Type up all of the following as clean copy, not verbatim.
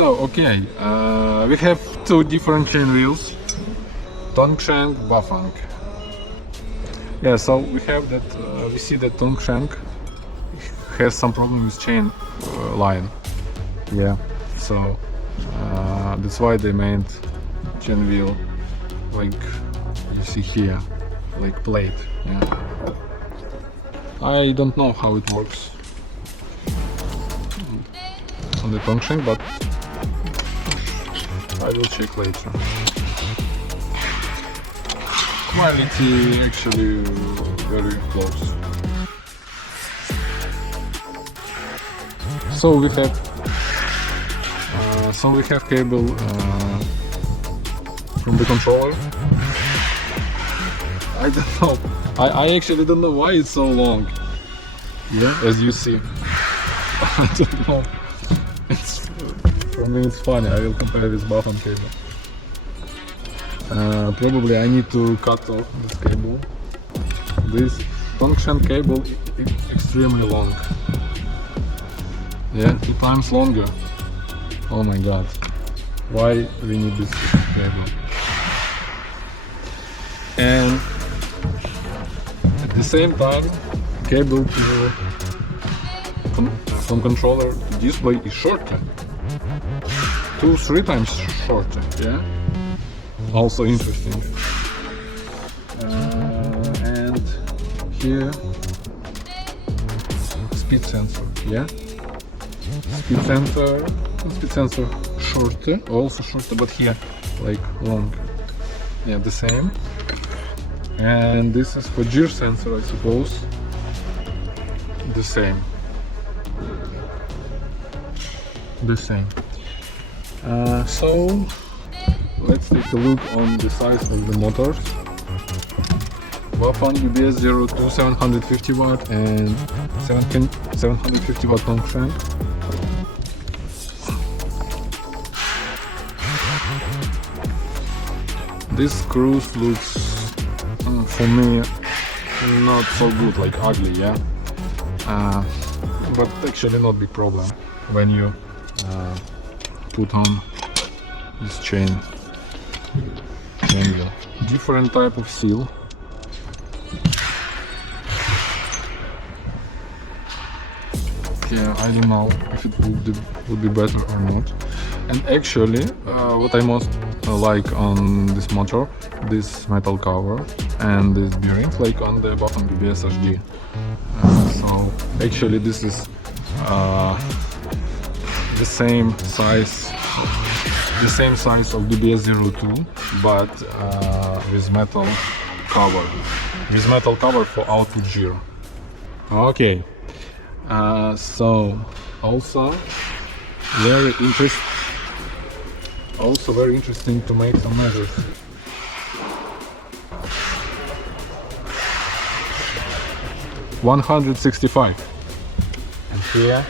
So okay, we have two different chain wheels, Tongsheng, Bafang. Yeah, so we have that. We see that Tongsheng has some problem with chain line. Yeah, so that's why they made chain wheel like you see here, like plate. Yeah, I don't know how it works on the Tongsheng, but I will check later. Quality actually very close. So we have cable from the controller. I don't know. I actually don't know why it's so long. Yeah, as you see. I don't know. For me it's funny. I will compare with Bafang cable. Probably I need to cut off this cable. This Tongsheng cable is extremely long. Yeah, 2 times longer. Oh my god. Why we need this cable? And at the same time, cable from controller to display is shorter. 2-3 times shorter. Yeah. Also interesting. And here speed sensor. Yeah. Speed sensor shorter, also shorter, but here like long. Yeah, the same. And this is for gear sensor, I suppose. The same. So let's take a look on the size of the motors. Bafang BBS8 750 watt and 750 watt Tongsheng. This screws looks for me not so good, like ugly, yeah. But actually not big problem when you put on this chain wheel. Different type of seal. Yeah, I don't know if it would be better or not. And actually, what I most like on this motor, this metal cover and this bearing, like on the Bafang BBS HD. So actually, this is the same size of BBS02, but with metal cover for output gear. Okay. So also very interesting to make some measures. $165 and here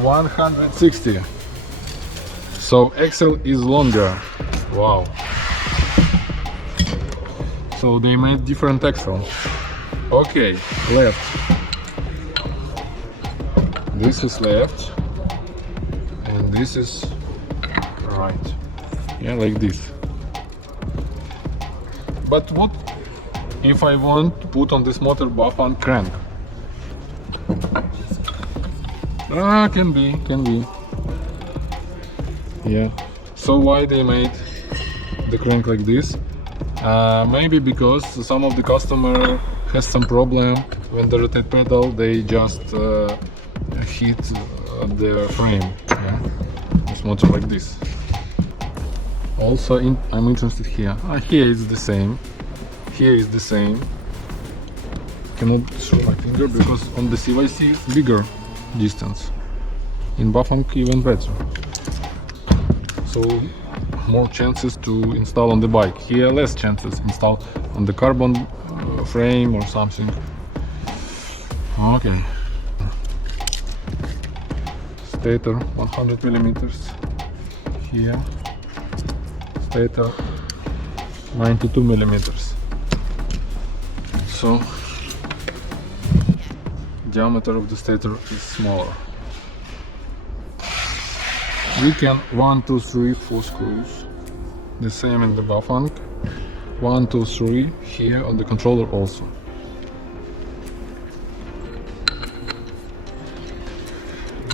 160. So axle is longer. Wow. So they made different axle. Okay, left. This is left and this is right. Yeah, like this. But what if I want to put on this motor Bafang crank? Can be. Yeah. So why they made the crank like this? Maybe because some of the customer has some problem when the rotate pedal they just hit the frame. Yeah. This motor like this. Also, I'm interested here. Here is the same. Here is the same. Cannot show my finger because on the CYC it's bigger distance. In Bafang even better. So more chances to install on the bike. Here less chances install on the carbon frame or something. Okay. Stator 100 millimeters. Here. Stator 92 millimeters. So diameter of the stator is smaller. we can 1, 2, 3, 4 screws. The same in the Bafang. 1, 2, 3 here on the controller also.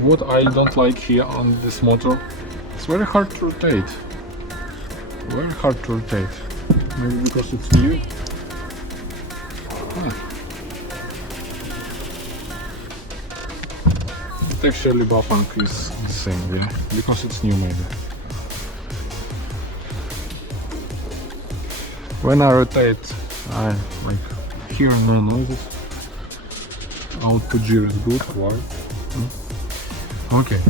What I don't like here on this motor, it's very hard to rotate. Very hard to rotate. Maybe because it's new. Actually Bafang is the same, yeah, because it's new maybe. When I rotate, I like hear no noises. Output gear is good, why? Okay.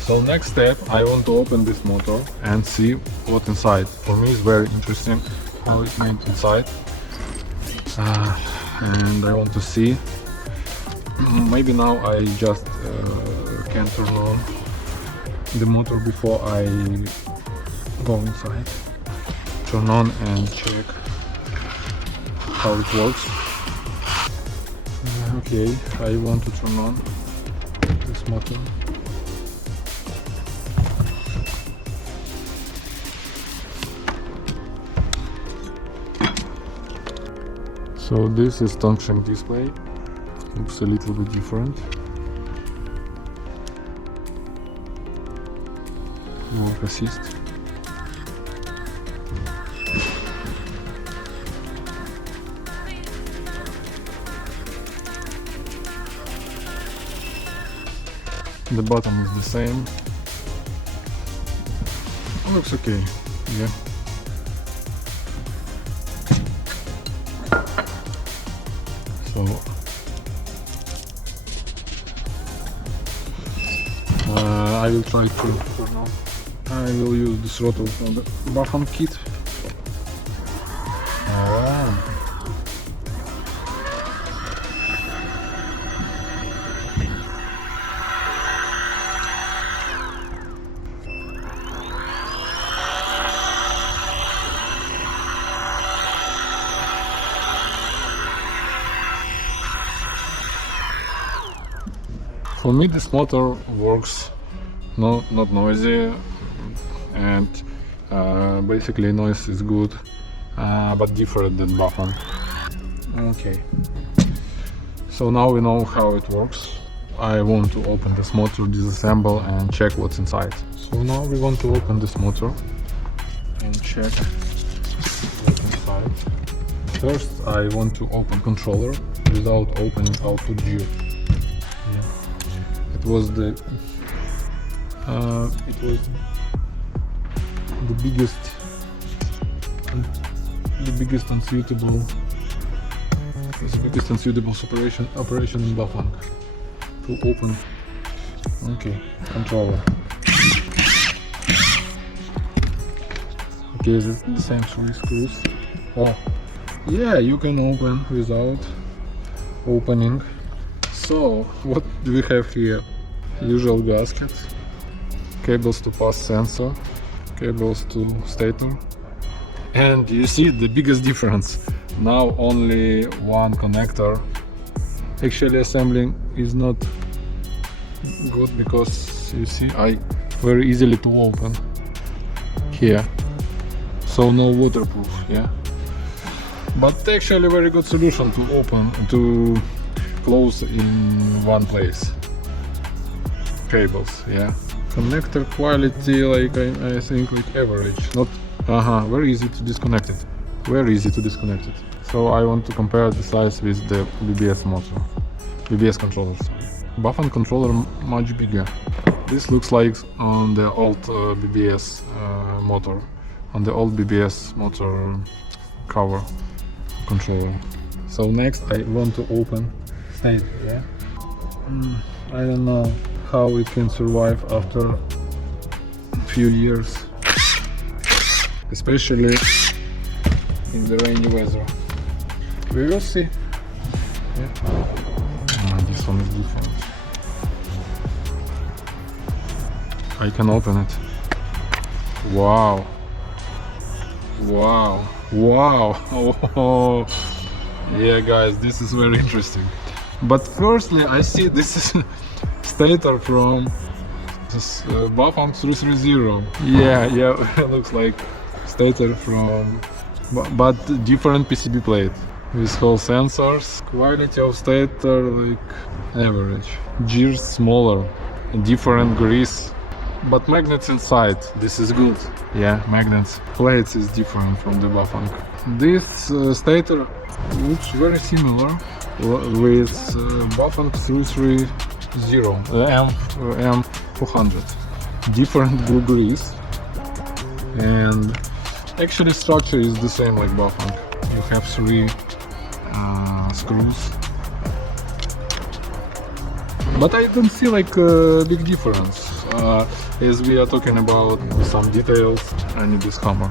So next step, I want to open this motor and see what's inside. For me it's very interesting how it's made inside. And I want to see. Maybe now I just can turn on the motor before I go inside. Turn on and check how it works. Okay, I want to turn on this motor. So this is Tongsheng display. Looks a little bit different. Work assist. The bottom is the same. Looks okay. Yeah. So I will try to. I will use this throttle from the Bafang kit. For me this motor works not noisy, and basically noise is good, but different than Bafang. Okay, so now we know how it works. I want to open this motor, disassemble and check what's inside. So now we want to open this motor and check what's inside. First I want to open controller without opening output gear. It was the biggest unsuitable operation in Bafang to open. Okay, controller. Okay, the same 3 screws. Oh, yeah, you can open without opening. So what do we have here? Usual gasket, cables to pass sensor, cables to stator, and you see the biggest difference. Now only one connector. Actually assembling is not good because you see I very easily to open here, so no waterproof, yeah, but actually very good solution to open, to close in one place. Cables, yeah. Connector quality, like I think like average, not very easy to disconnect it. Very easy to disconnect it. So I want to compare the size with the BBS motor, BBS controller. Bafang controller much bigger. This looks like on the old BBS motor, on the old BBS motor cover controller. So next I want to open stator, yeah. I don't know how it can survive after a few years, especially in the rainy weather. We will see. Yeah. This one is different. I can open it. Wow. Wow. Wow. Oh. Yeah, guys, this is very interesting. But firstly, I see this is stator from This Bafang 330. Yeah, looks like stator from, but different PCB plate with whole sensors. Quality of stator like average. Gears smaller, different grease, but magnets inside. This is good. Yeah, magnets. Plates is different from the Bafang. This stator looks very similar with Bafang 330 M400. Different blue grease, and actually structure is the same like Bafang. You have 3 screws, but I don't see like a big difference. As we are talking about some details, I need this hammer.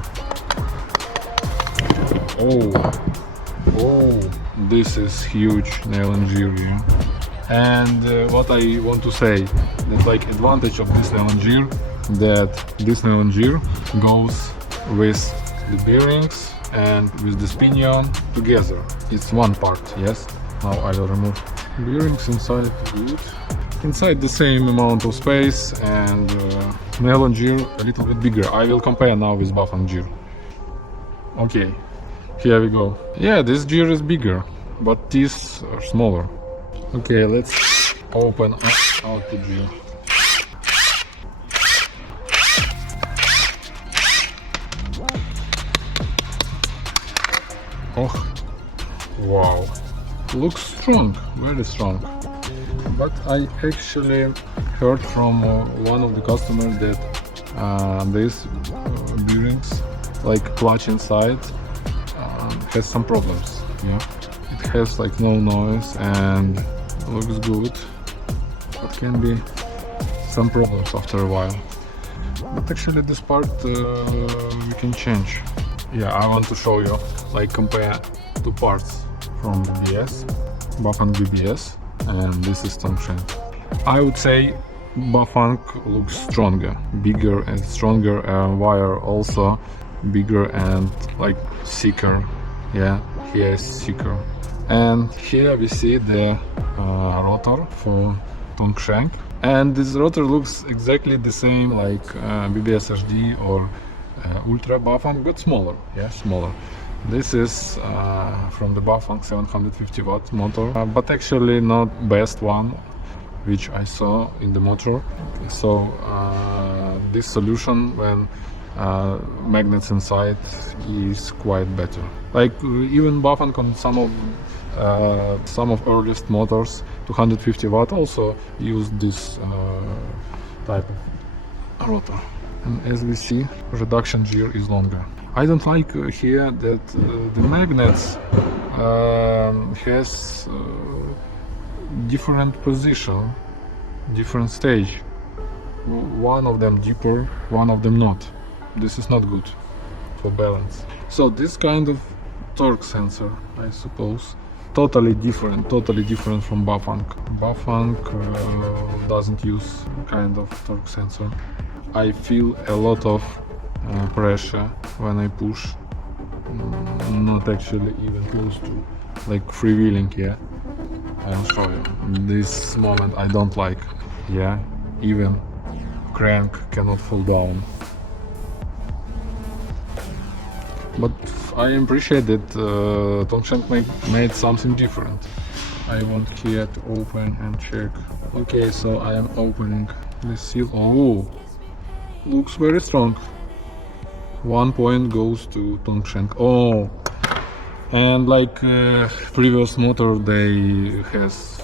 Oh, this is huge nail and gear, yeah. And what I want to say, that like advantage of this nail and gear, that this nail and gear goes with the bearings and with the pinion together. It's one part, yes. Now I will remove bearings inside. Good. Inside the same amount of space, and nail and gear a little bit bigger. I will compare now with Bafang gear. Okay, here we go. Yeah, this gear is bigger, but these are smaller. Okay, let's open output gear. Oh, wow, looks strong, very strong. But I actually heard from one of the customers that these bearings, like clutch inside, has some problems. Yeah, it has like no noise and looks good, but can be some problems after a while. But actually this part we can change. Yeah, I want to show you, like compare 2 parts from BBS, Bafang BBS, and this is Tongsheng. I would say Bafang looks stronger, bigger and stronger, wire also bigger and like thicker. Yeah, here is thicker. And here we see the rotor for Tongsheng, and this rotor looks exactly the same like BBS HD or Ultra Bafang, but smaller. Yeah, smaller. This is from the Bafang 750 watt motor, but actually not best one which I saw in the motor. So this solution when magnets inside is quite better. Like even Bafang on some of earliest motors 250 watt also used this type of rotor. And as we see, reduction gear is longer. I don't like here that the magnets has different position, different stage. One of them deeper, one of them not. This is not good for balance. So this kind of torque sensor, I suppose, totally different from Bafang. Bafang doesn't use kind of torque sensor. I feel a lot of pressure when I push, not actually even close to like freewheeling. Yeah, I'll show you. This moment I don't like. Yeah, even crank cannot fall down. But I appreciate that Tongsheng made something different. I want here to open and check. Okay, so I am opening the seal. Oh, looks very strong. 1 point goes to Tongsheng. Oh, and like previous motor, they has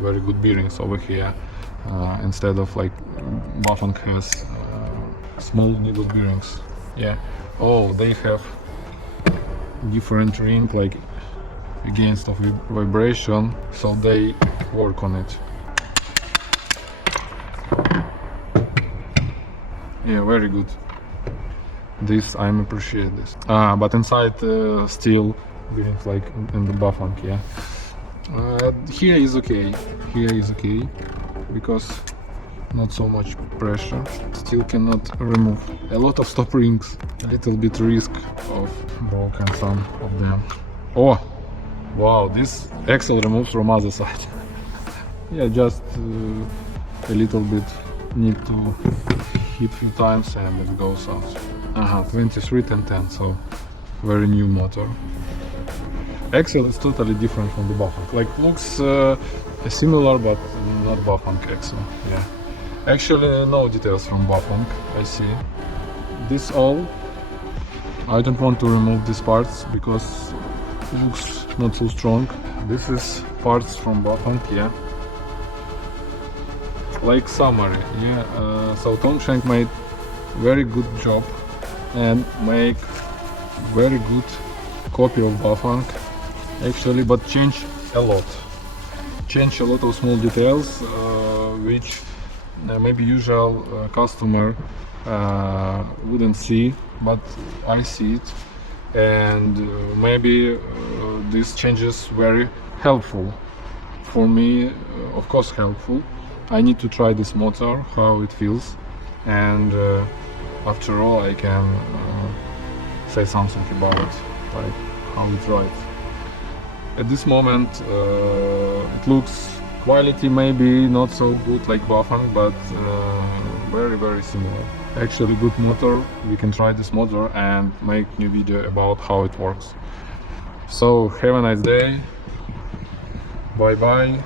very good bearings over here. Instead of like Bafang has small needle bearings. Yeah. Oh, they have different ring like against of vibration, so they work on it. Yeah, very good. This I'm appreciate this. But inside still bearings like in the Bafang. Yeah. Here is okay. Here is okay because not so much pressure. Still cannot remove a lot of stop rings. A little bit risk of broken some of them. Oh, wow! This axle removes from other side. Yeah, just a little bit need to hit few times and it goes out. 23 10 10, so very new motor. Axle is totally different from the Bafang. Like looks similar, but not Bafang axle. Yeah. Actually, no details from Bafang. I see. This all. I don't want to remove these parts because it looks not so strong. This is parts from Bafang. Yeah. Like summary. Yeah. So Tongsheng made very good job and make very good copy of Bafang. Actually, but change a lot of small details which maybe usual customer wouldn't see, but I see it, and maybe these changes very helpful for me. Of course helpful. I need to try this motor, how it feels, and after all I can say something about it, like how it rides. At this moment it looks quality maybe not so good like Bafang, but very similar. Actually good motor. We can try this motor and make new video about how it works. So have a nice day. Bye bye.